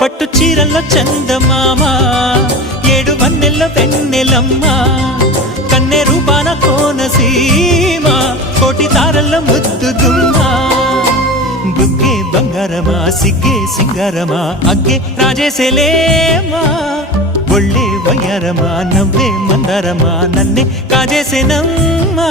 పట్టు చీరల్లో చందమామ ఏడు వన్నెల్లో వెన్నెలమ్మ కన్నె రూపాన కోనసీమ కోటి తారల్లో ముద్దు గుమ్మ బుగ్గే బంగారమా సిగ్గే సింగారమా అగ్గే రాజేసేలేమా ఒళ్ళే వయ్యారమా నవ్వే మందారమా నన్నే కాజేసేనమ్మా